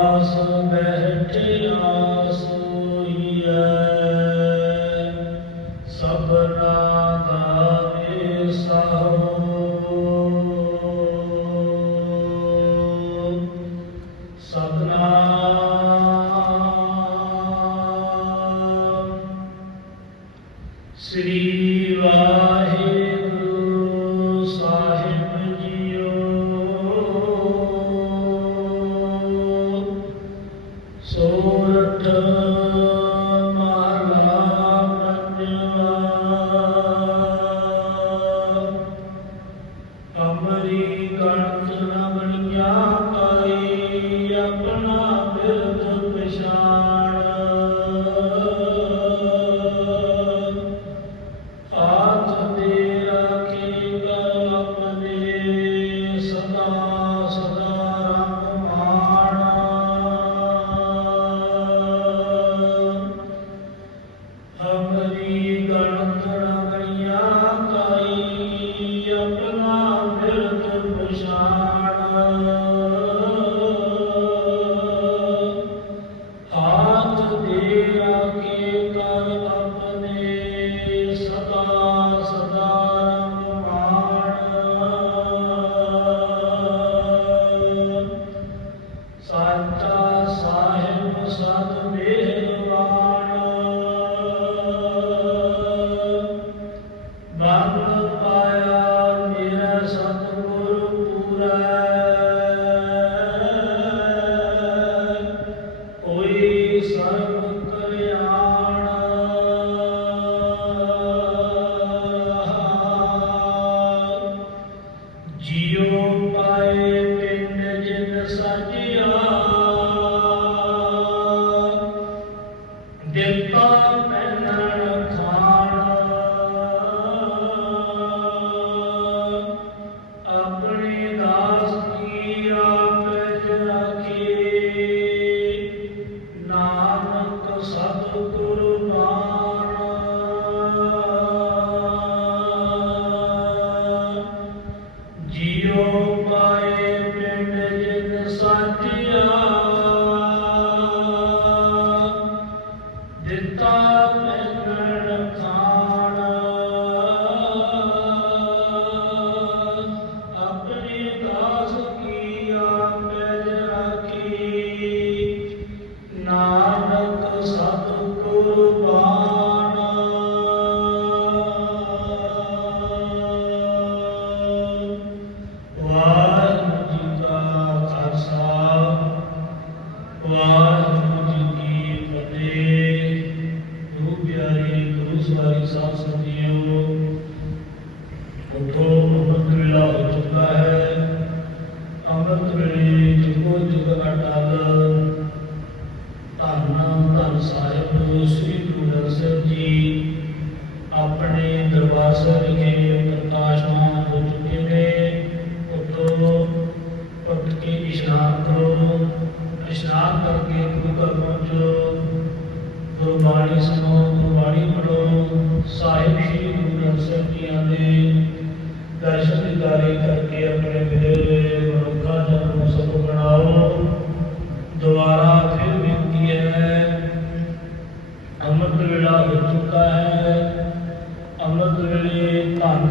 पास बैठे ਅਮਰੀ ਕਣ ਚਰਣਾ ਬਣੀਆਂ। ਪਾਇਆ ਮੇਰਾ ਸਤਿਗੁਰ। ਸਤਿਯੋ ਉਤੋਂ ਅੰਮ੍ਰਿਤ ਵੇਲਾ ਹੋ ਚੁੱਕਾ ਹੈ। ਅੰਮ੍ਰਿਤ ਵੇਲੇ ਜਗੋ ਜਗ ਅਟਲ ਧੰਨ ਧੰਨ ਸਾਹਿਬ, ਸ੍ਰੀ ਗੁਰੂ ਗ੍ਰੰਥ ਸਾਹਿਬ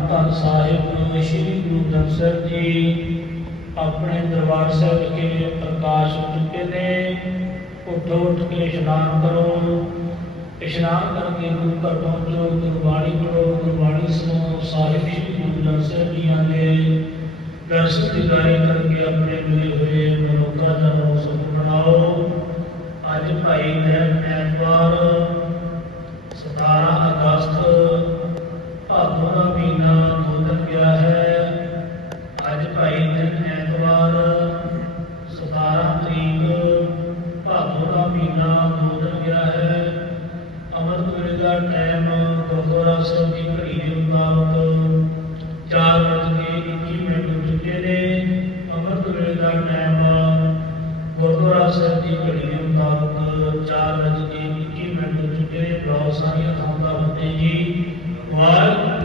ਧੰਨ ਸਾਹਿਬ ਸ਼੍ਰੀ ਗੁਰੂ ਗ੍ਰੰਥ ਸਾਹਿਬ ਜੀ ਆਪਣੇ ਦਰਬਾਰ ਸਾਹਿਬ ਵਿਖੇ ਪ੍ਰਕਾਸ਼ ਚੁੱਕੇ ਨੇ, ਉੱਠੋ, ਉੱਠ ਕੇ ਇਸ਼ਨਾਨ ਕਰੋ। ਇਸ਼ਨਾਨ ਕਰਕੇ ਗੁਰੂ ਘਰ ਪਹੁੰਚੋ, ਗੁਰਬਾਣੀ ਪੜੋ ਗੁਰਬਾਣੀ ਸੁਣੋ। ਸਾਹਿਬ ਸ਼੍ਰੀ ਗੁਰੂ ਗ੍ਰੰਥ ਸਾਹਿਬ ਜੀ ਆਲੇ ਦਰਸ਼ਨ ਦਿਦਾਰੇ ਕਰਕੇ ਆਪਣੇ ਮਿਲੇ ਹੋਏ ਮਨੋਕਾਮਨਾ ਦਾ ਮੌਸਮ ਬਣਾਓ ਅੱਜ ਭਾਈ ਨੇ ਐਤਵਾਰ 17 ਅਗਸਤ, ਭਾਦੋ ਅੰਮ੍ਰਿਤ ਵੇਲੇ ਦਾ ਟਾਈਮ ਗੁਰਦੁਆਰਾ ਸਾਹਿਬ ਦੀ ਘੜੀ ਦੇ ਮੁਤਾਬਕ ਚਾਰ ਵੱਜ ਕੇ ਇੱਕੀ ਮਿੰਟ ਚੁੱਕੇ ਨੇ। ਅੰਮ੍ਰਿਤ ਵੇਲੇ ਦਾ ਟਾਈਮ ਗੁਰਦੁਆਰਾ ਸਾਹਿਬ ਦੀ ਘੜੀ ਦੇ ਮੁਤਾਬਕ ਚਾਰ ਵੱਜ ਕੇ ਇੱਕੀ ਮਿੰਟ ਚੁੱਕੇ ਨੇ। ਬਹੁਤ ਸਾਰੀਆਂ ਥਾਵਾਂ ਦਾ ਜੀ। ਵਾਹਿਗੁਰੂ